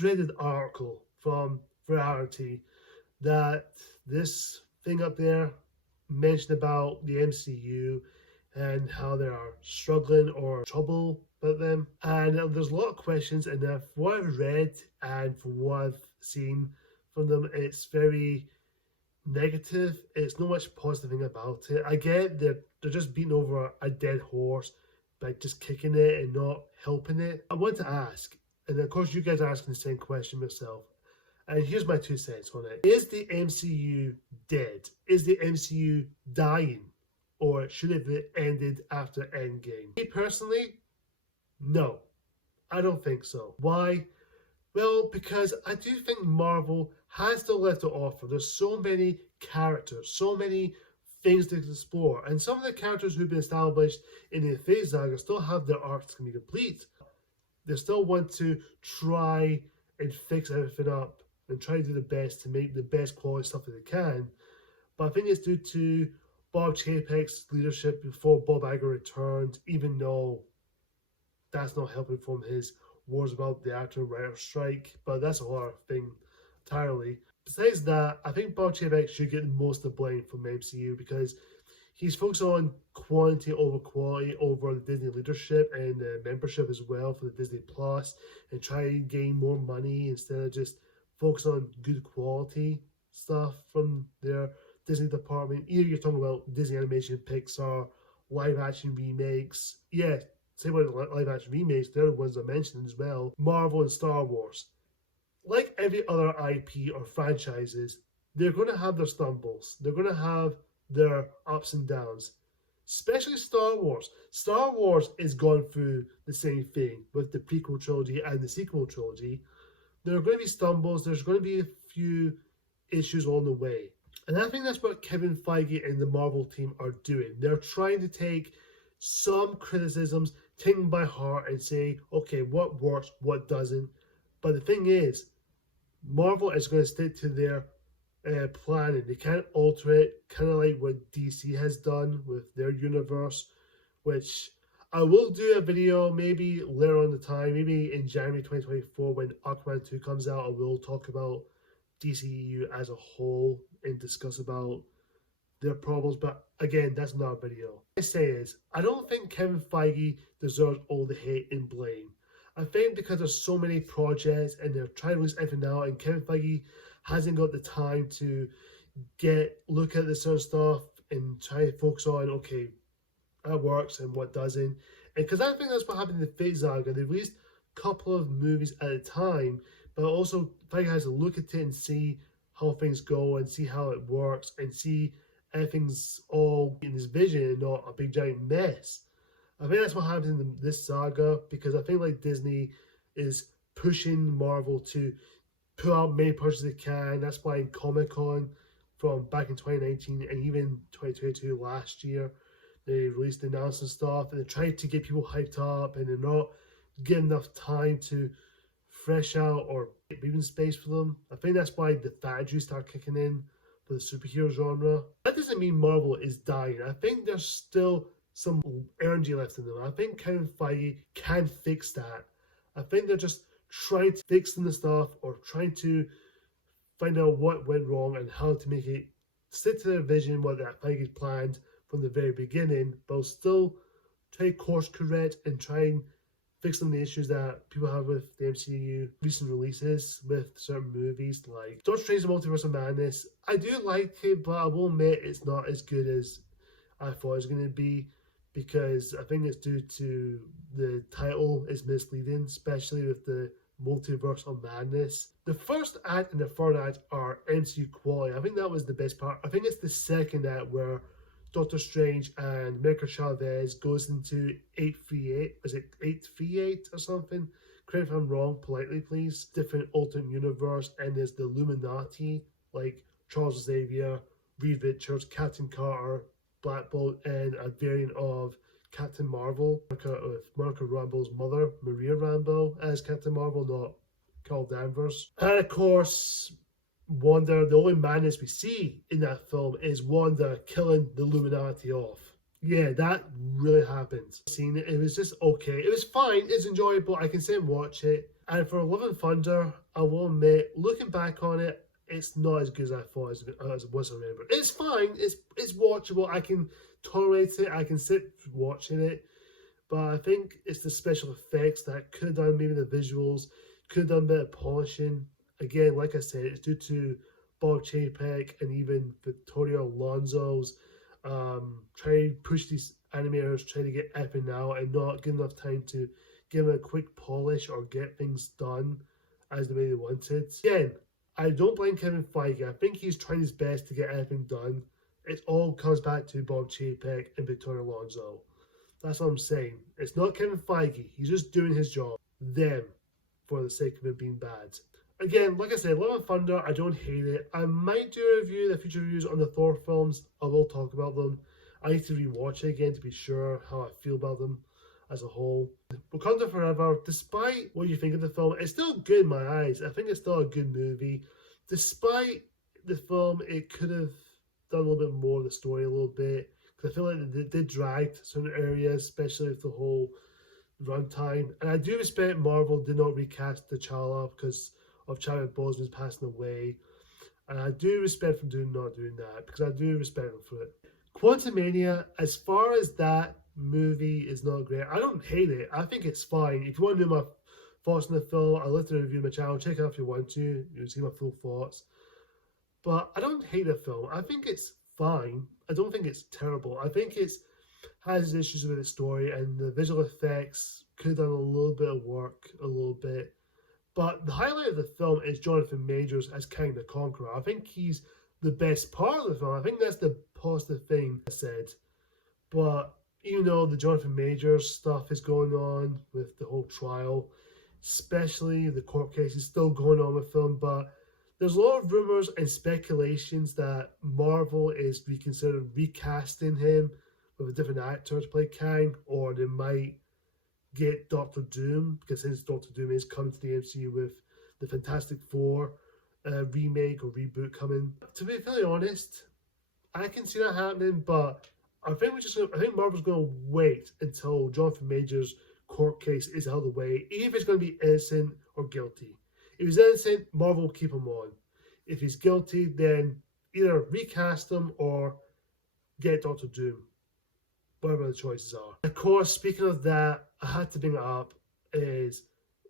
just read an article from Variety that this thing up there mentioned about the MCU and how they are struggling or trouble about them. And there's a lot of questions, and from what I've read and from what I've seen from them, it's very negative. It's not much positive thing about it. I get they're just beating over a dead horse by just kicking it and not helping it. I want to ask, and of course you guys are asking the same question yourself, and here's my 2 cents on it. Is the MCU dead? Is the MCU dying? Or should it have ended after Endgame? Me personally, no. I don't think so. Why? Well, because I do think Marvel has still left to offer. There's so many characters, so many things to explore. And some of the characters who've been established in the Phase Saga still have their arcs to be complete. They still want to try and fix everything up and try to do the best to make the best quality stuff that they can. But I think it's due to Bob Chapek's leadership before Bob Iger returned, even though that's not helping from his wars about the actor and writer strike, but that's a whole other thing entirely. Besides that, I think Bob Chapek should get the most of the blame from MCU because he's focused on quantity over quality over the Disney leadership and the membership as well for the Disney Plus, and try and gain more money instead of just focus on good quality stuff from their Disney department. Either you're talking about Disney Animation, Pixar, live action remakes. Yeah, same with live action remakes, they're the ones I mentioned as well. Marvel and Star Wars. Like every other IP or franchises, they're going to have their stumbles. They're going to have their ups and downs. Especially Star Wars. Star Wars is going through the same thing with the prequel trilogy and the sequel trilogy. There are going to be stumbles. There's going to be a few issues on the way. And I think that's what Kevin Feige and the Marvel team are doing. They're trying to take some criticisms, take them by heart, and say, okay, what works, what doesn't. But the thing is, Marvel is going to stick to their planning. They can't alter it, kind of like what DC has done with their universe, which I will do a video maybe later on the time, maybe in January 2024 when Aquaman 2 comes out. I will talk about DCEU as a whole and discuss about their problems, but again, that's not a video. What I say is, I don't think Kevin Feige deserves all the hate and blame. I think because there's so many projects and they're trying to release everything now, and Kevin Feige hasn't got the time to look at this sort of stuff and try to focus on, okay, that works and what doesn't. And because I think that's what happened in the Phase Saga. They released a couple of movies at a time, but also Feige has to look at it and see how things go and see how it works and see everything's all in his vision and not a big giant mess. I think that's what happens in this saga, because I think like Disney is pushing Marvel to put out many projects they can. That's why in Comic-Con from back in 2019 and even 2022 last year, they released the announcement stuff and they're trying to get people hyped up, and they're not getting enough time to fresh out or breathing space for them. I think that's why the factories start kicking in for the superhero genre. That doesn't mean Marvel is dying. I think there's still some energy left in them. I think Kevin Feige can fix that. I think they're just trying to fix the stuff or trying to find out what went wrong and how to make it stick to their vision, what that Feige planned from the very beginning, but still try to course correct and try and fix some of the issues that people have with the MCU recent releases with certain movies like Doctor Strange: The Multiverse of Madness. I do like it, but I will admit it's not as good as I thought it was going to be, because I think it's due to the title is misleading, especially with the Multiverse of Madness. The first act and the third act are MCU quality. I think that was the best part. I think it's the second act where Doctor Strange and America Chavez goes into 838. Is it 838 or something? Correct if I'm wrong, politely please. Different alternate universe, and there's the Illuminati, like Charles Xavier, Reed Richards, Captain Carter, Black Bolt, and a variant of Captain Marvel with Monica Rambeau's mother, Maria Rambeau, as Captain Marvel, not Carol Danvers. And of course, Wanda, the only madness we see in that film is Wanda killing the Illuminati off. Yeah, that really happened. Seeing it, it was just okay. It was fine. It's enjoyable. I can sit and watch it. And for Love and Thunder, I will admit, looking back on it, it's not as good as I thought as it was. I remember. It's fine. It's watchable. I can tolerate it. I can sit watching it. But I think it's the special effects that could have done, maybe the visuals, could have done a bit of polishing. Again, like I said, it's due to Bob Chapek and even Victoria Alonso's trying to push these animators, trying to get epic now and not give enough time to give them a quick polish or get things done as the way they wanted. Again, I don't blame Kevin Feige. I think he's trying his best to get everything done. It all comes back to Bob Chapek and Victoria Alonso. That's what I'm saying. It's not Kevin Feige. He's just doing his job. Them, for the sake of it being bad. Again, like I said, Love and Thunder, I don't hate it. I might do a review, the future reviews on the Thor films. I will talk about them. I need to rewatch it again to be sure how I feel about them as a whole. Wakanda Forever, despite what you think of the film, it's still good in my eyes. I think it's still a good movie. Despite the film, it could have done a little bit more of the story a little bit. Because I feel like they did drag certain areas, especially with the whole runtime. And I do respect Marvel did not recast T'Challa because of Chadwick Boseman's passing away. And I do respect them not doing that because I do respect them for it. Quantumania, as far as that movie is not great, I don't hate it. I think it's fine. If you want to know my thoughts on the film, I'll let the review on my channel. Check it out if you want to. You'll see my full thoughts. But I don't hate the film. I think it's fine. I don't think it's terrible. I think it has issues with the story and the visual effects could have done a little bit of work, a little bit. But the highlight of the film is Jonathan Majors as Kang the Conqueror. I think he's the best part of the film. I think that's the positive thing I said. But even though the Jonathan Majors stuff is going on with the whole trial, especially the court case is still going on with the film, but there's a lot of rumors and speculations that Marvel is reconsidering recasting him with a different actor to play Kang, or they might get Doctor Doom, because since Doctor Doom is coming to the MCU with the Fantastic Four remake or reboot coming. To be fairly honest, I can see that happening, but I think Marvel's going to wait until Jonathan Majors' court case is out of the way, even if it's going to be innocent or guilty. If he's innocent, Marvel will keep him on. If he's guilty, then either recast him or get Doctor Doom. Whatever the choices are. Of course, speaking of that, I had to bring it up, is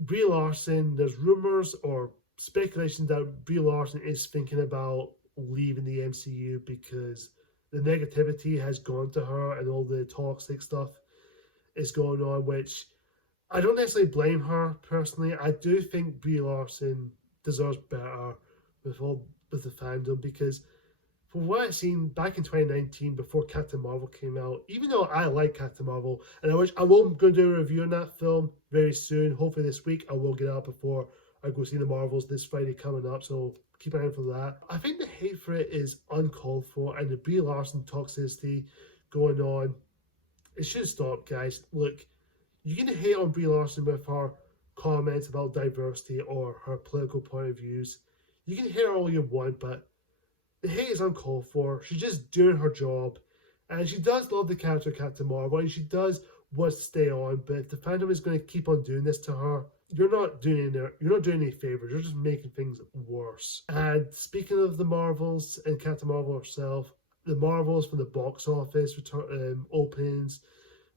Brie Larson. There's rumors or speculation that Brie Larson is thinking about leaving the MCU because the negativity has gone to her and all the toxic stuff is going on, which I don't necessarily blame her personally. I do think Brie Larson deserves better with the fandom, because from what I've seen back in 2019 before Captain Marvel came out, even though I like Captain Marvel, and I will go do a review on that film very soon, hopefully this week I will get out before I go see the Marvels this Friday coming up, so keep an eye out for that. I think the hate for it is uncalled for, and the Brie Larson toxicity going on, it should stop, guys. Look, you can hate on Brie Larson with her comments about diversity or her political point of views. You can hate her all you want, but the hate is uncalled for. She's just doing her job, and she does love the character of Captain Marvel, and she does want to stay on. But if the fandom is going to keep on doing this to her, you're not doing any favors. You're just making things worse. And speaking of the Marvels and Captain Marvel herself, the Marvels from the box office openings,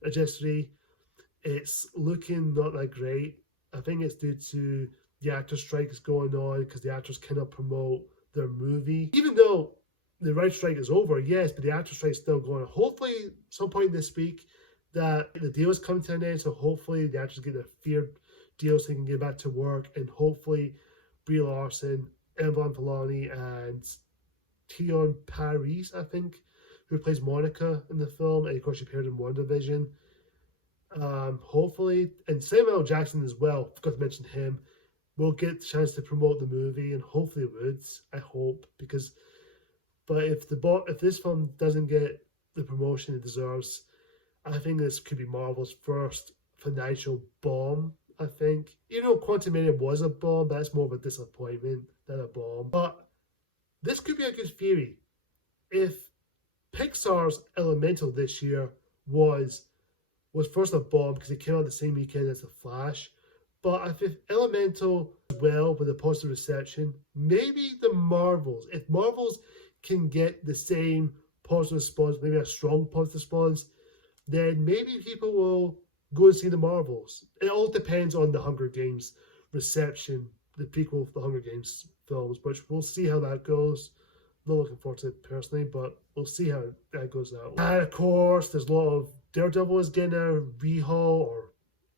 adjustly, it's looking not that great. I think it's due to the actor strike is going on because the actors cannot promote their movie. Even though the writer strike is over, yes, but the actor strike is still going on. Hopefully, some point this week, that the deal is coming to an end, so hopefully the actors get their fair deal so they can get back to work, and hopefully Brie Larson, Emma Filani, and Tion Paris, I think, who plays Monica in the film, and of course she appeared in WandaVision. Hopefully, and Samuel L. Jackson as well, forgot to mention him, will get the chance to promote the movie, and hopefully it would, I hope, but if this film doesn't get the promotion it deserves, I think this could be Marvel's first financial bomb, I think. Even though Quantumania was a bomb, that's more of a disappointment than a bomb. But this could be a good theory. If Pixar's Elemental this year was first a bomb because it came out the same weekend as The Flash, But if Elemental does well with a positive reception, maybe the Marvels, if Marvels can get the same positive response, maybe a strong positive response, then maybe people will go and see the Marvels. It all depends on the Hunger Games reception, the prequel of the Hunger Games films, which we'll see how that goes. I'm not looking forward to it personally, but we'll see how that goes out. And of course, there's a lot of Daredevil is getting a rehaul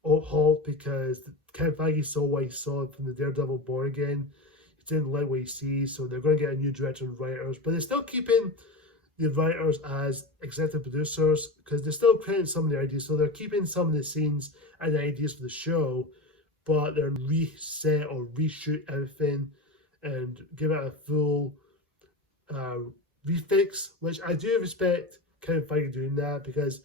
or halt because Kevin Feige saw what he saw from the Daredevil Born Again. He didn't like what he sees, so they're going to get a new director and writers, but they're still keeping the writers as executive producers because they're still creating some of the ideas. So they're keeping some of the scenes and the ideas for the show, but they're reset or reshoot everything and give it a full refix, which I do respect Kevin Feige doing that because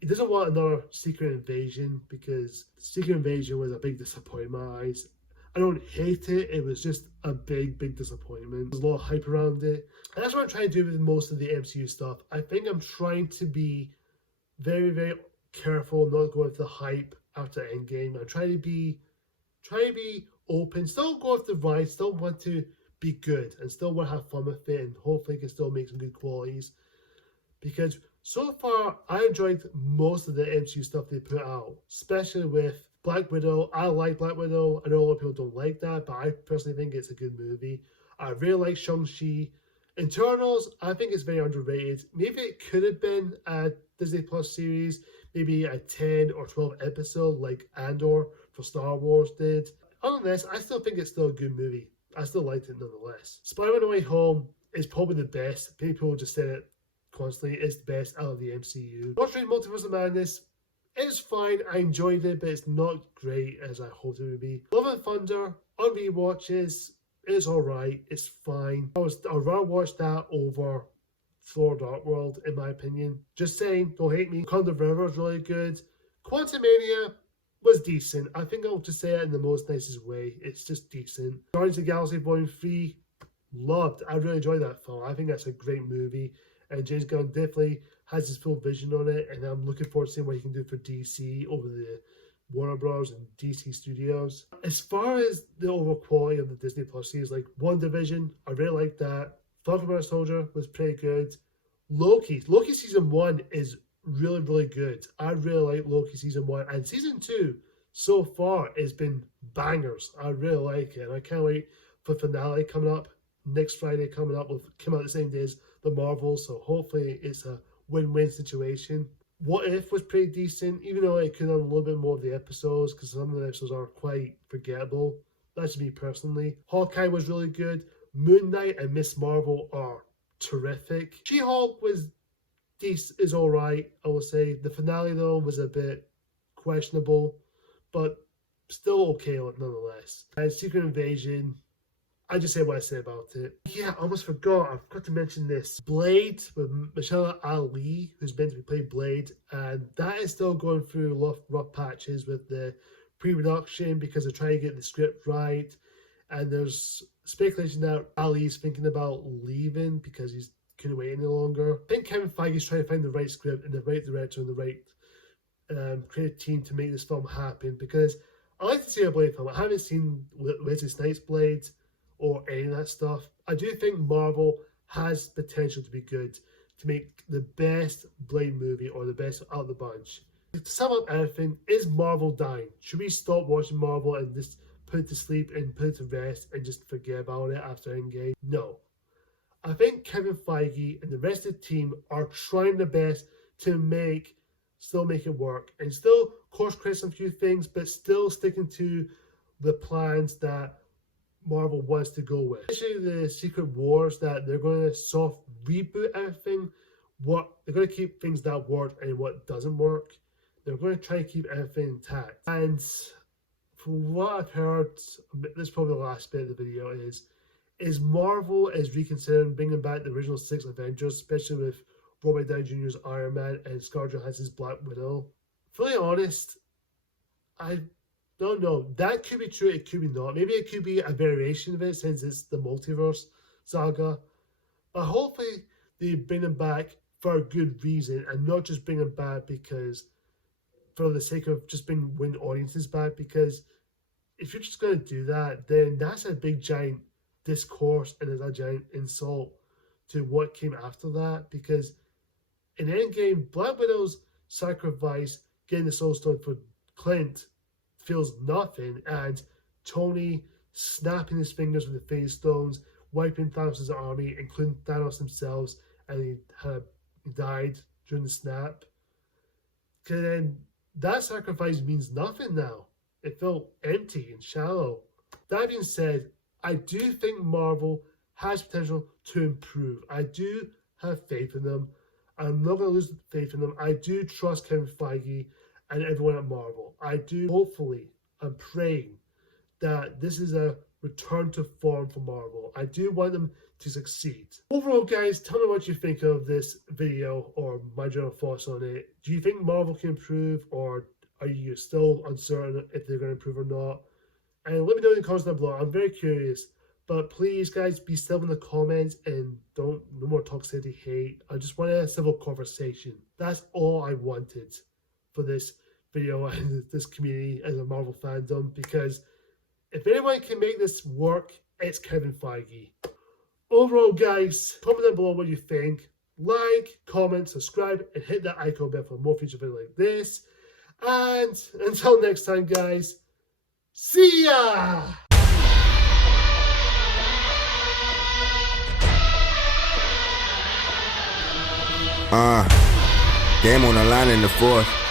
he doesn't want another Secret Invasion because Secret Invasion was a big disappointment in my eyes. I don't hate it, it was just a big disappointment. There's a lot of hype around it. And that's what I'm trying to do with most of the MCU stuff. I think I'm trying to be very careful not to go with the hype after Endgame. I'm trying to be open, still go with the ride, still want to be good and still want to have fun with it and hopefully can still make some good qualities. Because so far, I enjoyed most of the MCU stuff they put out, especially with Black Widow. I like Black Widow. I know a lot of people don't like that, but I personally think it's a good movie. I really like Shang-Chi. Internals, I think it's very underrated. Maybe it could have been a Disney Plus series, maybe a 10 or 12 episode like Andor for Star Wars did. Other than this, I still think it's still a good movie. I still liked it nonetheless. Spider-Man No Way Home is probably the best. People just said it constantly. It's the best out of the MCU. Watching Multiverse of Madness is fine. I enjoyed it, but it's not great as I hoped it would be. Love and Thunder on rewatches is alright. It's fine. I'd rather watch that over Thor Dark World, in my opinion. Just saying, don't hate me. Conda River is really good. Quantumania was decent. I think I'll just say it in the most nicest way. It's just decent. Guardians of the Galaxy Volume 3, loved. I really enjoyed that film. I think that's a great movie. And James Gunn definitely has his full vision on it. And I'm looking forward to seeing what he can do for DC over the Warner Bros. And DC Studios. As far as the overall quality of the Disney Plus series, like WandaVision, I really like that. Falcon Winter Soldier was pretty good. Loki season 1 is really good. I really like Loki season 1, and season 2 so far has been bangers. I really like it, and I can't wait for the finale coming up next Friday. Coming up, will come out the same day as the Marvels, so hopefully it's a win-win situation. What If was pretty decent, even though it could have a little bit more of the episodes because some of the episodes are quite forgettable. That's me personally. Hawkeye was really good. Moon Knight and Miss Marvel are terrific. She-Hulk is alright, I will say. The finale though was a bit questionable, but still okay nonetheless. And Secret Invasion, I just say what I say about it. Yeah, I almost forgot. I forgot to mention this. Blade with Michelle Ali, who's meant to be playing Blade, and that is still going through a lot of rough patches with the pre-production because they're trying to get the script right. And there's speculation that Ali's thinking about leaving because he couldn't wait any longer. I think Kevin Feige is trying to find the right script and the right director and the right creative team to make this film happen because I like to see a Blade film. I haven't seen Wesley Snipes' Blade or any of that stuff. I do think Marvel has potential to be good, to make the best Blade movie or the best out of the bunch. To sum up everything, is Marvel dying? Should we stop watching Marvel and just put it to sleep and put it to rest and just forget about it after Endgame? No. I think Kevin Feige and the rest of the team are trying their best to still make it work and still course correct some few things, but still sticking to the plans that Marvel wants to go with. Especially the Secret Wars, that they're going to soft reboot everything. They're going to keep things that work and what doesn't work. They're going to try to keep everything intact. And from what I've heard, this is probably the last bit of the video, is Marvel is reconsidering bringing back the original 6 Avengers, especially with Robert Downey Jr.'s Iron Man and Scarlett Johansson's Black Widow. Fully honest, I don't know. That could be true, it could be not. Maybe it could be a variation of it since it's the multiverse saga. But hopefully they bring them back for a good reason and not just bring them back because for the sake of just win audiences back, because if you're just going to do that, then that's a big giant discourse and is a giant insult to what came after that. Because in Endgame, Black Widow's sacrifice, getting the Soul Stone for Clint, feels nothing, and Tony snapping his fingers with the Phase Stones, wiping Thanos' army, including Thanos himself, and he died during the snap. And then that sacrifice means nothing now. It felt empty and shallow. That being said, I do think Marvel has potential to improve. I do have faith in them. I'm not going to lose faith in them. I do trust Kevin Feige and everyone at Marvel. I do, hopefully, I'm praying that this is a return to form for Marvel. I do want them to succeed. Overall, guys, tell me what you think of this video or my general thoughts on it. Do you think Marvel can improve, or are you still uncertain if they're going to improve or not? And let me know in the comments down below. I'm very curious. But please, guys, be civil in the comments and no more toxicity, hate. I just want a civil conversation. That's all I wanted for this video and this community as a Marvel fandom, because if anyone can make this work, it's Kevin Feige. Overall, guys, comment down below what you think. Like, comment, subscribe, and hit that icon bell for more future videos like this. And until next time, guys, see ya! Game on the line in the fourth.